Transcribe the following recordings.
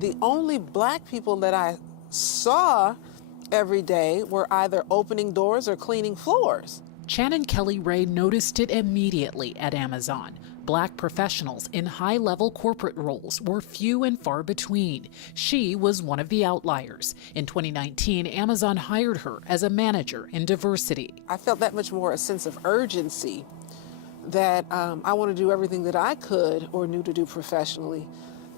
The only black people that I saw every day were either opening doors or cleaning floors. Chanin Kelly Rae noticed it immediately at Amazon. Black professionals in high-level corporate roles were few and far between. She was one of the outliers. In 2019, Amazon hired her as a manager in diversity. I felt that much more a sense of urgency that I want to do everything that I could or knew to do professionally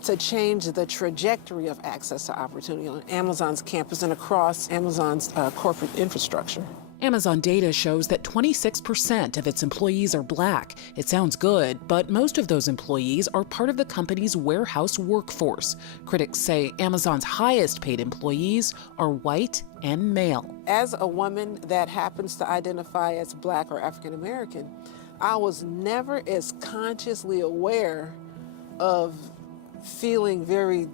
to change the trajectory of access to opportunity on Amazon's campus and across Amazon's corporate infrastructure. Amazon data shows that 26% of its employees are black. It sounds good, but most of those employees are part of the company's warehouse workforce. Critics say Amazon's highest paid employees are white and male. As a woman that happens to identify as black or African American, I was never as consciously aware of feeling very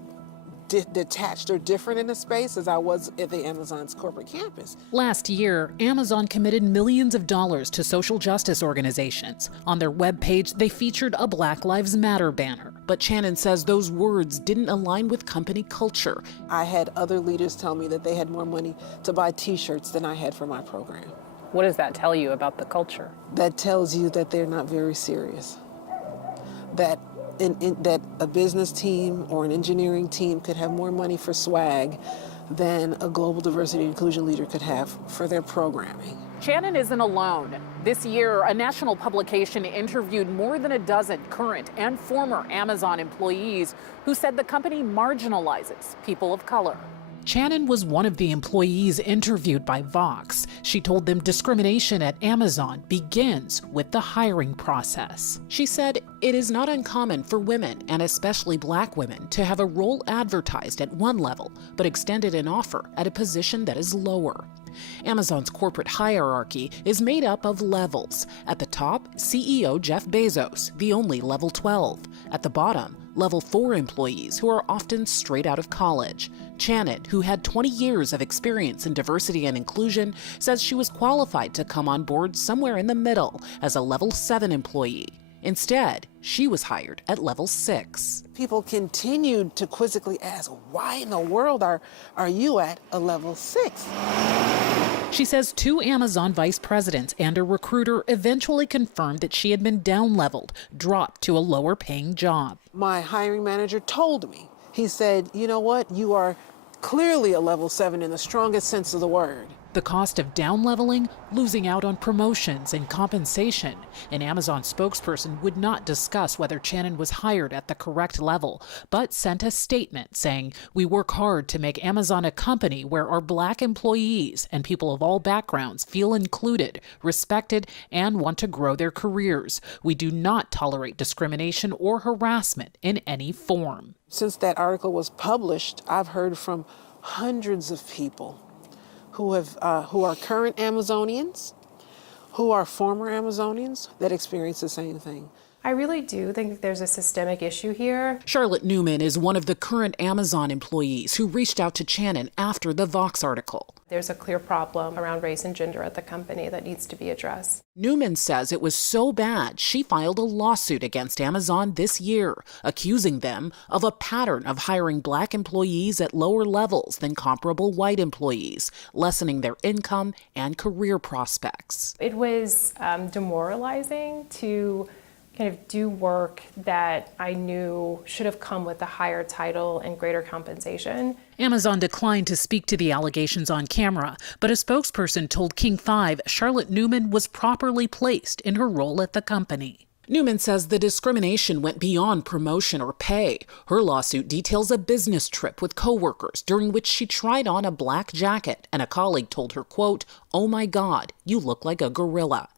detached or different in a space as I was at the Amazon's corporate campus. Last year, Amazon committed millions of dollars to social justice organizations. On their webpage, they featured a Black Lives Matter banner. But Chanin says those words didn't align with company culture. I had other leaders tell me that they had more money to buy T-shirts than I had for my program. What does that tell you about the culture? That tells you that they're not very serious. That that a business team or an engineering team could have more money for swag than a global diversity and inclusion leader could have for their programming. Chanin isn't alone. This year, a national publication interviewed more than a dozen current and former Amazon employees who said the company marginalizes people of color. Chanin was one of the employees interviewed by Vox. She told them discrimination at Amazon begins with the hiring process. She said it is not uncommon for women, and especially black women, to have a role advertised at one level, but extended an offer at a position that is lower. Amazon's corporate hierarchy is made up of levels. At the top, CEO Jeff Bezos, the only level 12. At the bottom, level 4 employees who are often straight out of college. Chanin, who had 20 years of experience in diversity and inclusion, says she was qualified to come on board somewhere in the middle as a level 7 employee. Instead, she was hired at level 6. People continued to quizzically ask, why in the world are you at a level 6? She says 2 Amazon vice presidents and a recruiter eventually confirmed that she had been down-leveled, dropped to a lower-paying job. My hiring manager told me, he said, you know what, you are clearly a level 7 in the strongest sense of the word. The cost of down-leveling, losing out on promotions and compensation. An Amazon spokesperson would not discuss whether Chanin was hired at the correct level, but sent a statement saying, "We work hard to make Amazon a company where our black employees and people of all backgrounds feel included, respected, and want to grow their careers. We do not tolerate discrimination or harassment in any form." Since that article was published, I've heard from hundreds of people who are current Amazonians, who are former Amazonians that experience the same thing. I really do think that there's a systemic issue here. Charlotte Newman is one of the current Amazon employees who reached out to Chanin after the Vox article. There's a clear problem around race and gender at the company that needs to be addressed. Newman says it was so bad she filed a lawsuit against Amazon this year, accusing them of a pattern of hiring black employees at lower levels than comparable white employees, lessening their income and career prospects. It was demoralizing to kind of do work that I knew should have come with a higher title and greater compensation. Amazon declined to speak to the allegations on camera, but a spokesperson told King 5 Charlotte Newman was properly placed in her role at the company. Newman says the discrimination went beyond promotion or pay. Her lawsuit details a business trip with coworkers during which she tried on a black jacket and a colleague told her, quote, "Oh my God, you look like a gorilla."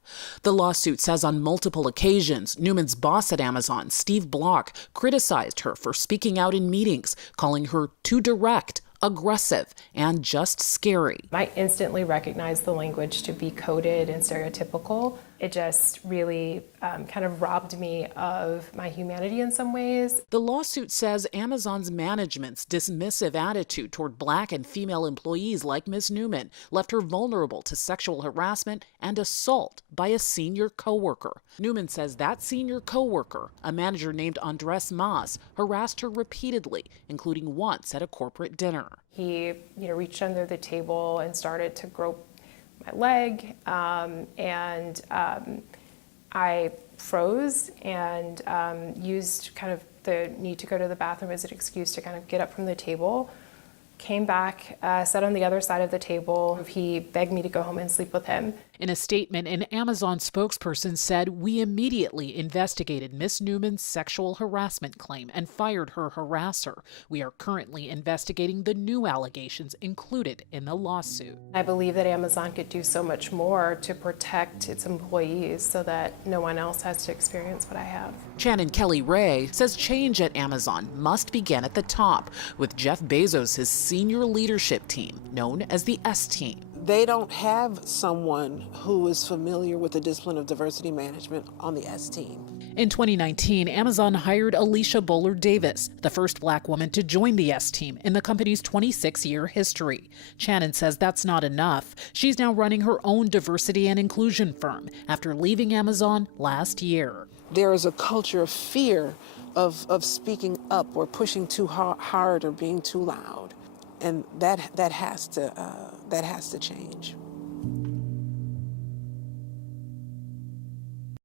The lawsuit says on multiple occasions, Newman's boss at Amazon, Steve Block, criticized her for speaking out in meetings, calling her too direct, aggressive, and just scary. I instantly recognized the language to be coded and stereotypical. it just really kind of robbed me of my humanity in some ways. The lawsuit says Amazon's management's dismissive attitude toward Black and female employees like Ms. Newman left her vulnerable to sexual harassment and assault by a senior coworker. Newman says that senior coworker, a manager named Andres Mas, harassed her repeatedly, including once at a corporate dinner. He, reached under the table and started to grope my leg, and I froze and used kind of the need to go to the bathroom as an excuse to kind of get up from the table. Came back, sat on the other side of the table. He begged me to go home and sleep with him. In a statement, an Amazon spokesperson said, "We immediately investigated Ms. Newman's sexual harassment claim and fired her harasser. We are currently investigating the new allegations included in the lawsuit." I believe that Amazon could do so much more to protect its employees so that no one else has to experience what I have. Chanin Kelly Rae says change at Amazon must begin at the top, with Jeff Bezos' senior leadership team, known as the S Team. They don't have someone who is familiar with the discipline of diversity management on the S Team. In 2019, Amazon hired Alicia Bowler Davis, the first Black woman to join the S Team in the company's 26-year history. Chanin says that's not enough. She's now running her own diversity and inclusion firm after leaving Amazon last year. There is a culture of fear of speaking up or pushing too hard or being too loud. And that has to change.